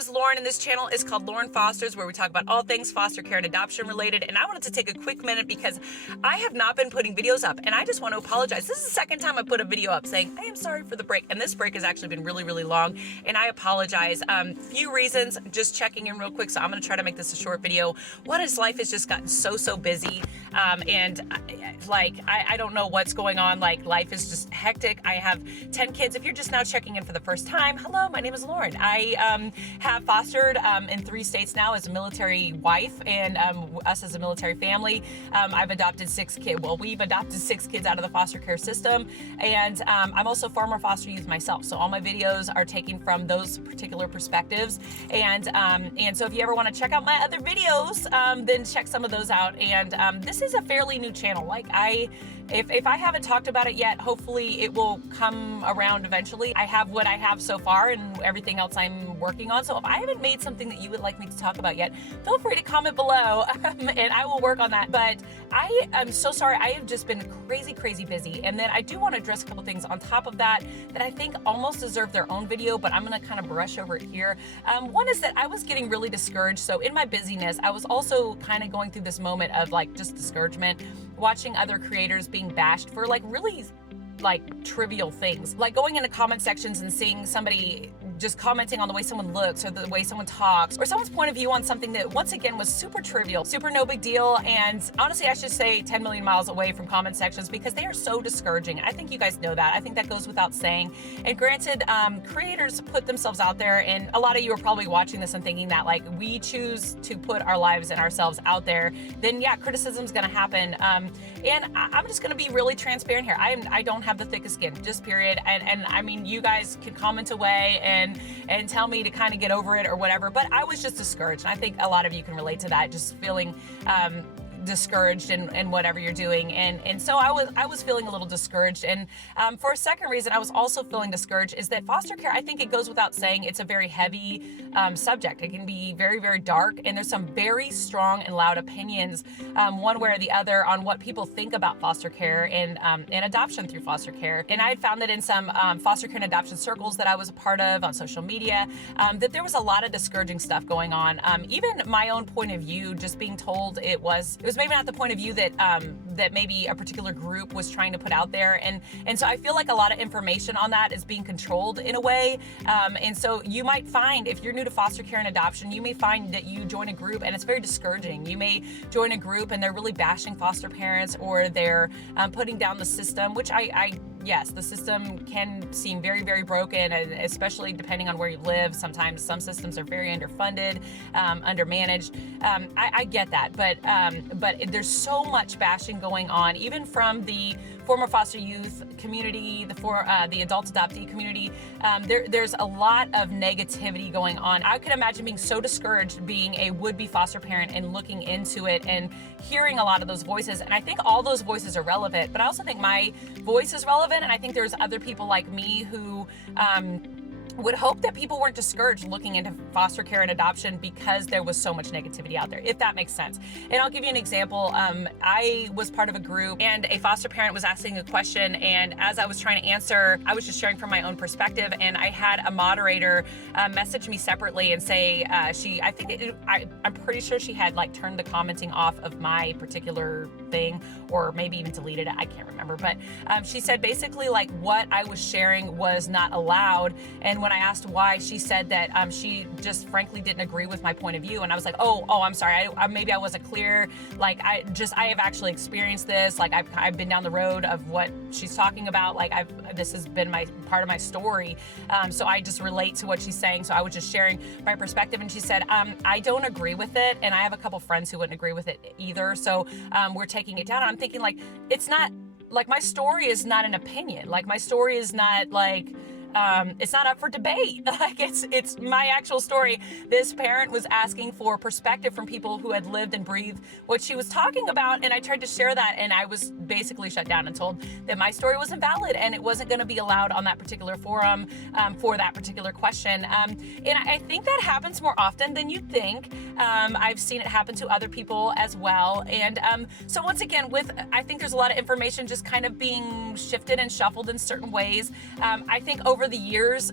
is Lauren, and this channel is called Lauren Fosters, where we talk about all things foster care and adoption related. And I wanted to take a quick minute because I have not been putting videos up, and I just want to apologize. This is the second time I put a video up saying I am sorry for the break, and this break has actually been really, really long, and I apologize. Few reasons, just checking in real quick, so I'm going to try to make this a short video. One is life has just gotten so busy, and I don't know what's going on. Like, life is just hectic. I have 10 kids. If you're just now checking in for the first time, hello, my name is Lauren. I have fostered in 3 states now as a military wife, and us as a military family. I've adopted 6 kids. Well, we've adopted 6 kids out of the foster care system, and I'm also former foster youth myself. So all my videos are taken from those particular perspectives, and so if you ever want to check out my other videos, then check some of those out. And this is a fairly new channel. Like, if I haven't talked about it yet, hopefully it will come around eventually. I have what I have so far and everything else I'm working on. So if I haven't made something that you would like me to talk about yet, feel free to comment below and I will work on that. But I am so sorry. I have just been crazy busy. And then I do want to address a couple things on top of that I think almost deserve their own video, but I'm going to kind of brush over it here. One is that I was getting really discouraged. So in my busyness, I was also kind of going through this moment of like just discouragement, watching other creators being bashed for like really like trivial things, like going into comment sections and seeing somebody just commenting on the way someone looks or the way someone talks or someone's point of view on something that once again was super trivial, super no big deal. And honestly, I should say 10 million miles away from comment sections because they are so discouraging. I think you guys know that. I think that goes without saying. And granted, creators put themselves out there, and a lot of you are probably watching this and thinking that like we choose to put our lives and ourselves out there, then yeah, criticism is going to happen. And I'm just going to be really transparent here. I don't have the thickest skin, just period. And I mean, you guys can comment away and tell me to kind of get over it or whatever, but I was just discouraged. And I think a lot of you can relate to that, just feeling discouraged in whatever you're doing. And so I was feeling a little discouraged. And for a second reason I was also feeling discouraged is that foster care, I think it goes without saying, it's a very heavy subject. It can be very dark, and there's some very strong and loud opinions, one way or the other, on what people think about foster care and adoption through foster care. And I had found that in some foster care and adoption circles that I was a part of on social media, that there was a lot of discouraging stuff going on. Even my own point of view, just being told it was maybe not the point of view that that maybe a particular group was trying to put out there, and so I feel like a lot of information on that is being controlled in a way, and so you might find, if you're new to foster care and adoption, you may find that you join a group and it's very discouraging. You may join a group and they're really bashing foster parents, or they're putting down the system, which yes, the system can seem very broken, and especially depending on where you live. Sometimes some systems are very underfunded, undermanaged. I get that, but there's so much bashing going on, even from the former foster youth community, the adult adoptee community. There's a lot of negativity going on. I could imagine being so discouraged being a would-be foster parent and looking into it and hearing a lot of those voices. And I think all those voices are relevant, but I also think my voice is relevant. And I think there's other people like me who would hope that people weren't discouraged looking into foster care and adoption because there was so much negativity out there, if that makes sense. And I'll give you an example. I was part of a group and a foster parent was asking a question, and as I was trying to answer, I was just sharing from my own perspective, and I had a moderator message me separately and say I'm pretty sure she had like turned the commenting off of my particular thing, or maybe even deleted it, I can't remember, but she said basically like what I was sharing was not allowed. And when I asked why, she said that she just frankly didn't agree with my point of view. And I was like, oh, I'm sorry. Maybe I wasn't clear. Like, I have actually experienced this. Like, I've been down the road of what she's talking about. Like, this has been part of my story. So I just relate to what she's saying. So I was just sharing my perspective. And she said, I don't agree with it. And I have a couple friends who wouldn't agree with it either. So we're taking it down. And I'm thinking, like, it's not, like, my story is not an opinion. Like, my story is not like, it's not up for debate. Like, it's my actual story. This parent was asking for perspective from people who had lived and breathed what she was talking about, and I tried to share that, and I was basically shut down and told that my story wasn't valid and it wasn't going to be allowed on that particular forum for that particular question. And I think that happens more often than you'd think. I've seen it happen to other people as well. And so once again, I think there's a lot of information just kind of being shifted and shuffled in certain ways. I think over the years,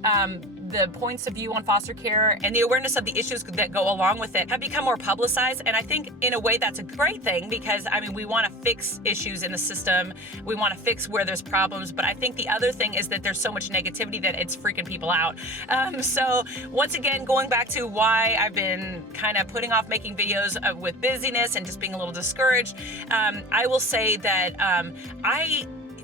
the points of view on foster care and the awareness of the issues that go along with it have become more publicized. And I think in a way that's a great thing, because I mean, we want to fix issues in the system. We want to fix where there's problems. But I think the other thing is that there's so much negativity that it's freaking people out. So once again, going back to why I've been kind of putting off making videos with busyness and just being a little discouraged, I will say that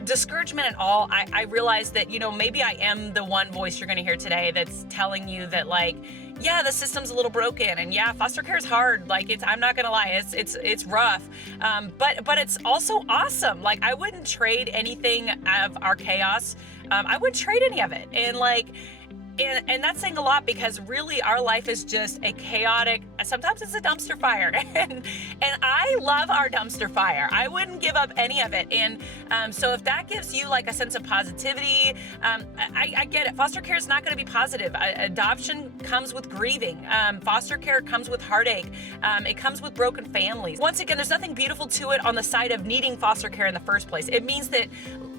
discouragement and all, I realize that, you know, maybe I am the one voice you're going to hear today that's telling you that, like, yeah, the system's a little broken, and yeah, foster care is hard. Like, I'm not gonna lie, it's rough, but it's also awesome. Like, I wouldn't trade anything of our chaos. I wouldn't trade any of it, and like. And that's saying a lot, because really our life is just a chaotic, sometimes it's a dumpster fire, and I love our dumpster fire. I wouldn't give up any of it. And so if that gives you like a sense of positivity, I get it. Foster care is not going to be positive. Adoption comes with grieving. Foster care comes with heartache. It comes with broken families. Once again, there's nothing beautiful to it on the side of needing foster care in the first place. It means that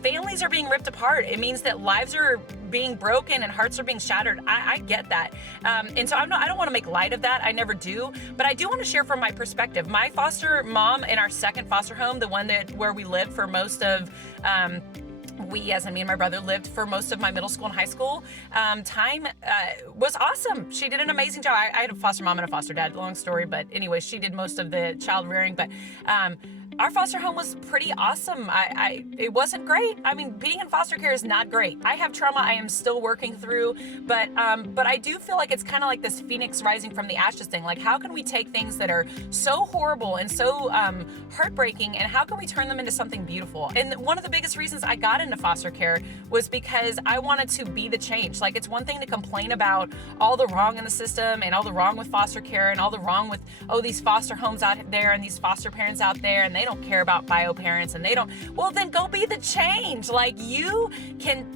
families are being ripped apart. It means that lives are being broken and hearts are being shattered. I get that. And so I don't want to make light of that. I never do. But I do want to share from my perspective. My foster mom in our second foster home, the one where we lived for most of, me and my brother lived for most of my middle school and high school time, was awesome. She did an amazing job. I had a foster mom and a foster dad, long story, but anyway, she did most of the child rearing. But our foster home was pretty awesome. It wasn't great. I mean, being in foster care is not great. I have trauma I am still working through, but I do feel like it's kind of like this phoenix rising from the ashes thing. Like, how can we take things that are so horrible and so heartbreaking, and how can we turn them into something beautiful? And one of the biggest reasons I got into foster care was because I wanted to be the change. Like, it's one thing to complain about all the wrong in the system and all the wrong with foster care and all the wrong with, these foster homes out there and these foster parents out there, and they don't care about bio parents, and they don't. Well, then go be the change. Like, you can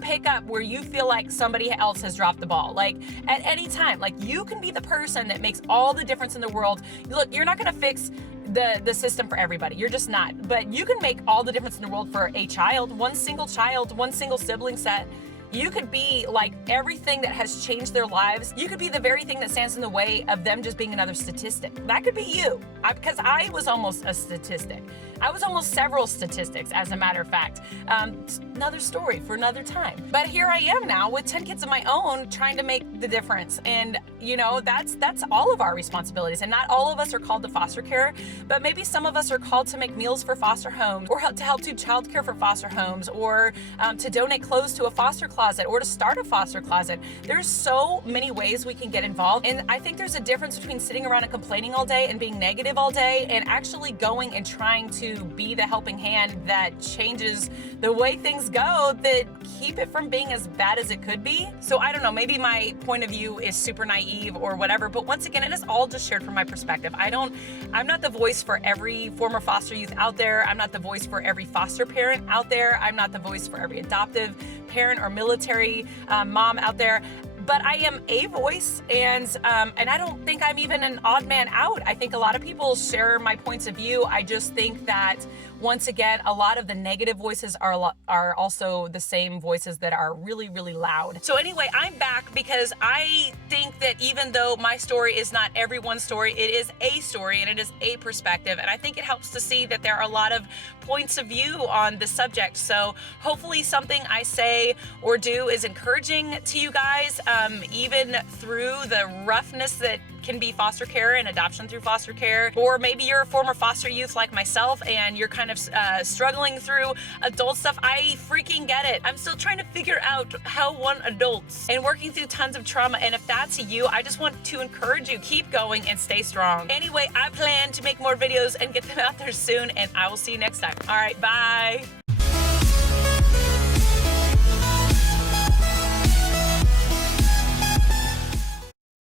pick up where you feel like somebody else has dropped the ball. Like, at any time, like, you can be the person that makes all the difference in the world. Look, you're not going to fix the system for everybody. You're just not. But you can make all the difference in the world for a child, one single sibling set. You could be like everything that has changed their lives. You could be the very thing that stands in the way of them just being another statistic. That could be you. Because I was almost a statistic. I was almost several statistics, as a matter of fact. Another story for another time. But here I am now with 10 kids of my own, trying to make the difference. And you know, that's all of our responsibilities. And not all of us are called to foster care, but maybe some of us are called to make meals for foster homes, or to help do childcare for foster homes, or to donate clothes to a foster closet, or to start a foster closet. There's so many ways we can get involved. And I think there's a difference between sitting around and complaining all day and being negative all day, and actually going and trying to be the helping hand that changes the way things go, that keep it from being as bad as it could be. So I don't know, maybe my point of view is super naive or whatever, but once again, it is all just shared from my perspective. I'm not the voice for every former foster youth out there. I'm not the voice for every foster parent out there. I'm not the voice for every adoptive parent or military mom out there. But I am a voice, and I don't think I'm even an odd man out. I think a lot of people share my points of view. I just think that, once again, a lot of the negative voices are also the same voices that are really, really loud. So anyway, I'm back because I think that even though my story is not everyone's story, it is a story and it is a perspective. And I think it helps to see that there are a lot of points of view on the subject. So hopefully something I say or do is encouraging to you guys, even through the roughness that can be foster care and adoption through foster care. Or maybe you're a former foster youth like myself and you're kind of struggling through adult stuff. I freaking get it. I'm still trying to figure out how one adults and working through tons of trauma. And if that's you, I just want to encourage you, keep going and stay strong. Anyway, I plan to make more videos and get them out there soon, and I will see you next time. All right, bye.